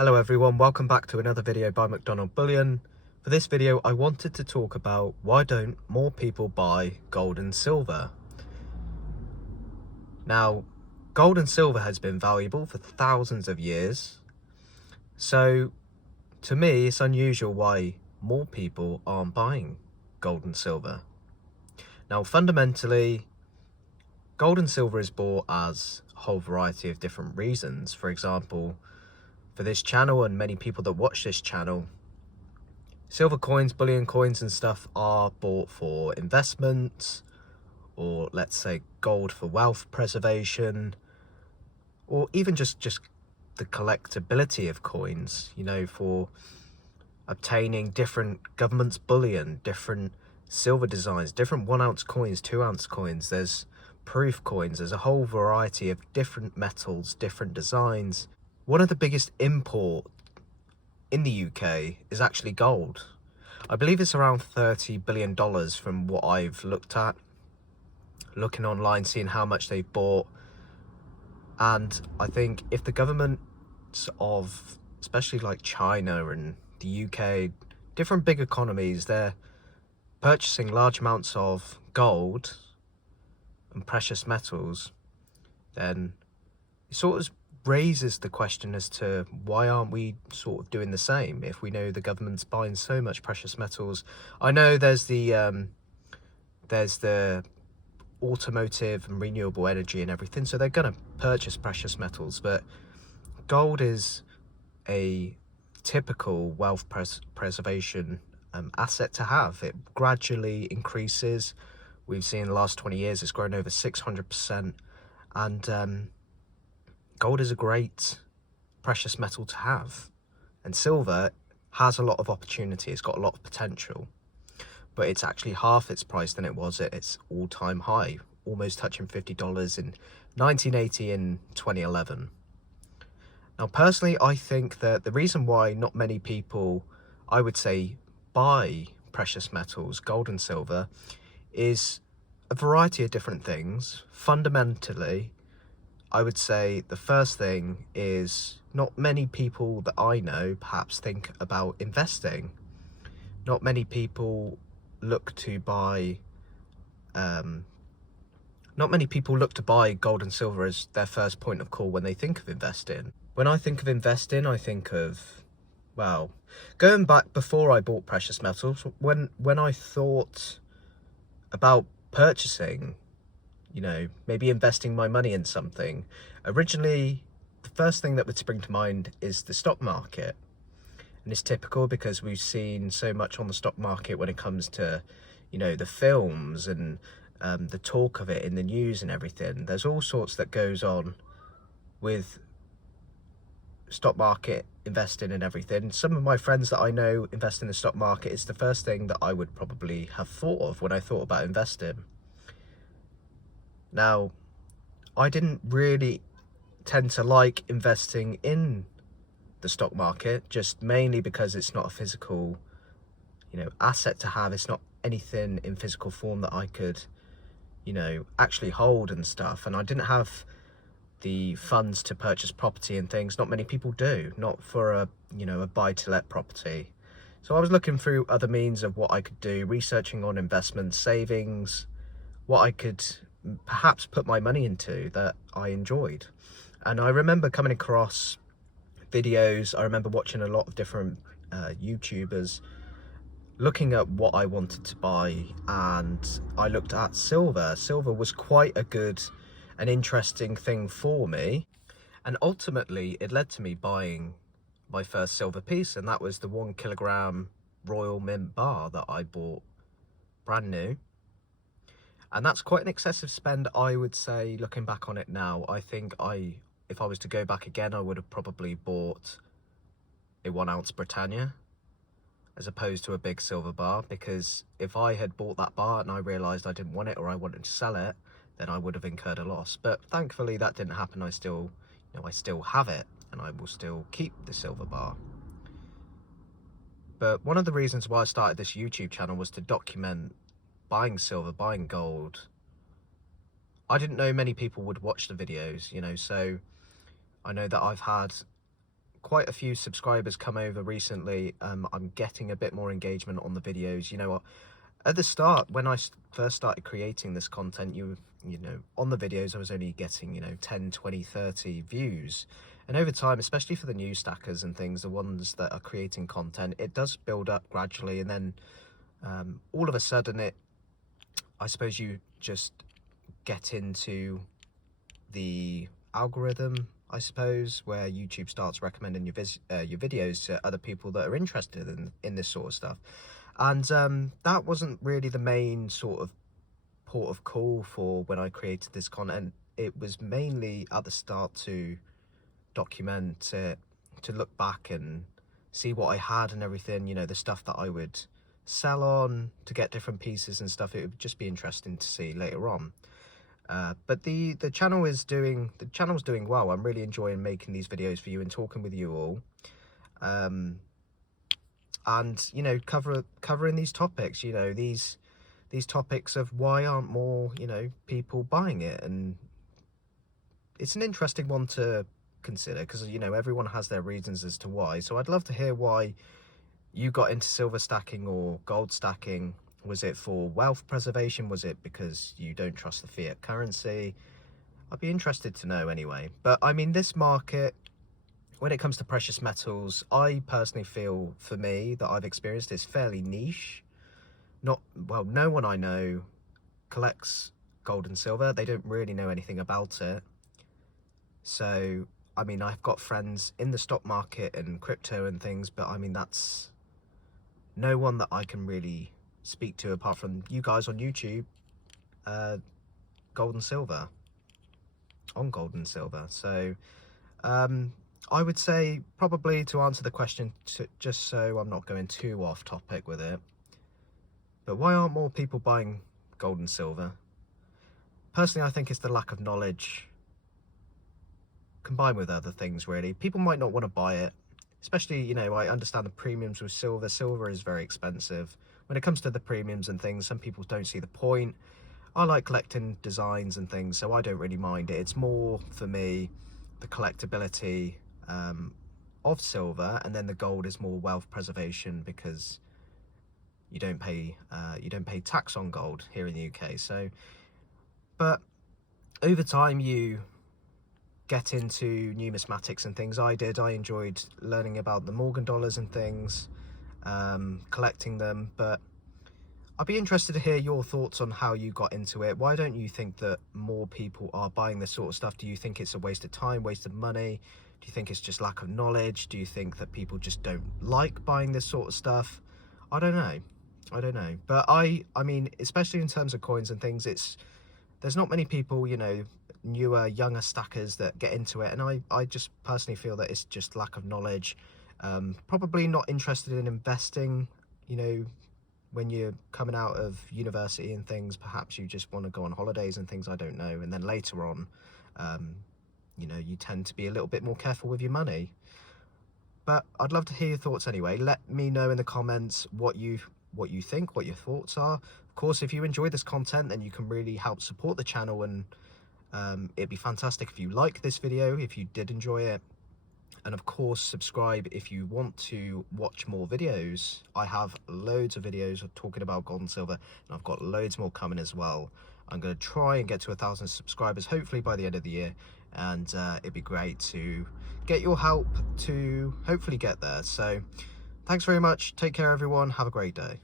Hello everyone, welcome back to another video by McDonald Bullion. For this video I wanted to talk about why don't more people buy gold and silver. Now, gold and silver has been valuable for thousands of years, so to me it's unusual why more people aren't buying gold and silver. Now fundamentally, gold and silver is bought as a whole variety of different reasons. For example, for this channel and many people that watch this channel, silver coins, bullion coins and stuff are bought for investment, or let's say gold for wealth preservation, or even just the collectability of coins, you know, for obtaining different governments' bullion, different silver designs, different 1 ounce coins, 2 ounce coins, there's proof coins, there's a whole variety of different metals, different designs. One of the biggest import in the UK is actually gold. I believe it's around $30 billion from what I've looked at, looking online, seeing how much they've bought. And I think if the governments of, especially like China and the UK, different big economies, they're purchasing large amounts of gold and precious metals, then it sort of raises the question as to why aren't we sort of doing the same if we know the government's buying so much precious metals. I know there's the automotive and renewable energy and everything, so they're going to purchase precious metals, but gold is a typical wealth preservation asset to have. It gradually increases. We've seen in the last 20 years it's grown over 600%, and gold is a great precious metal to have, and silver has a lot of opportunity. It's got a lot of potential, but it's actually half its price than it was at its all-time high, almost touching $50 in 1980 and 2011. Now personally, I think that the reason why not many people, I would say, buy precious metals, gold and silver, is a variety of different things. Fundamentally, I would say the first thing is not many people that I know perhaps think about investing. Not many people look to buy gold and silver as their first point of call when they think of investing. When I think of investing, I think of, well, going back before I bought precious metals, when I thought about purchasing, you know, maybe investing my money in something, originally the first thing that would spring to mind is the stock market. And it's typical because we've seen so much on the stock market when it comes to, you know, the films and the talk of it in the news and everything. There's all sorts that goes on with stock market investing and everything. Some of my friends that I know invest in the stock market. It's the first thing that I would probably have thought of when I thought about investing. Now, I didn't really tend to like investing in the stock market, just mainly because it's not a physical, you know, asset to have. It's not anything in physical form that I could, you know, actually hold and stuff. And I didn't have the funds to purchase property and things. Not many people do, not for a, you know, a buy-to-let property. So I was looking through other means of what I could do, researching on investment savings, what I could perhaps put my money into that I enjoyed. And I remember coming across videos, I remember watching a lot of different YouTubers, looking at what I wanted to buy, and I looked at silver. Silver was quite a good and interesting thing for me, and ultimately it led to me buying my first silver piece, and that was the 1 kilogram Royal Mint bar that I bought brand new. And that's quite an excessive spend, I would say, looking back on it now. I think if I was to go back again, I would have probably bought a 1 ounce Britannia as opposed to a big silver bar, because if I had bought that bar and I realized I didn't want it or I wanted to sell it, then I would have incurred a loss. But thankfully that didn't happen. I still have it, and I will still keep the silver bar. But one of the reasons why I started this YouTube channel was to document buying silver, buying gold. I didn't know many people would watch the videos, you know, so I know that I've had quite a few subscribers come over recently. I'm getting a bit more engagement on the videos. You know what? At the start, when I first started creating this content, you know, on the videos, I was only getting, you know, 10, 20, 30 views. And over time, especially for the new stackers and things, the ones that are creating content, it does build up gradually. And then all of a sudden, I suppose you just get into the algorithm, I suppose, where YouTube starts recommending your videos to other people that are interested in this sort of stuff. And that wasn't really the main sort of port of call for when I created this content. It was mainly at the start to document it, to look back and see what I had and everything, you know, the stuff that I would sell on, to get different pieces and stuff. It would just be interesting to see later on. But the channel's doing well. I'm really enjoying making these videos for you and talking with you all. And, you know, covering these topics, you know, these topics of why aren't more, you know, people buying it. And it's an interesting one to consider because, you know, everyone has their reasons as to why. So I'd love to hear why you got into silver stacking or gold stacking. Was it for wealth preservation? Was it because you don't trust the fiat currency? I'd be interested to know anyway. But I mean, this market, when it comes to precious metals, I personally feel, for me, that I've experienced, is fairly niche. No one I know collects gold and silver. They don't really know anything about it. So, I mean, I've got friends in the stock market and crypto and things, but I mean, that's no one that I can really speak to apart from you guys on YouTube, gold and silver, on gold and silver. So, I would say, probably to answer the question, just so I'm not going too off topic with it, but why aren't more people buying gold and silver? Personally, I think it's the lack of knowledge combined with other things, really. People might not want to buy it, especially, you know, I understand the premiums with silver. Silver is very expensive. When it comes to the premiums and things, some people don't see the point. I like collecting designs and things, so I don't really mind it. It's more, for me, the collectability of silver, and then the gold is more wealth preservation because you don't pay tax on gold here in the UK. So, but over time you get into numismatics and things. I enjoyed learning about the Morgan dollars and things, collecting them. But I'd be interested to hear your thoughts on how you got into it. Why don't you think that more people are buying this sort of stuff? Do you think it's a waste of time, waste of money? Do you think it's just lack of knowledge? Do you think that people just don't like buying this sort of stuff? I don't know. But I mean, especially in terms of coins and things, there's not many people, you know, newer, younger stackers that get into it. And I just personally feel that it's just lack of knowledge. Probably not interested in investing, you know, when you're coming out of university and things. Perhaps you just want to go on holidays and things, I don't know. And then later on, you know, you tend to be a little bit more careful with your money. But I'd love to hear your thoughts anyway. Let me know in the comments what you think, what your thoughts are. Of course, if you enjoy this content, then you can really help support the channel, and it'd be fantastic if you like this video, if you did enjoy it. And of course, subscribe if you want to watch more videos. I have loads of videos talking about gold and silver, and I've got loads more coming as well. I'm going to try and get to 1,000 subscribers, hopefully by the end of the year. And it'd be great to get your help to hopefully get there. So thanks very much. Take care, everyone. Have a great day.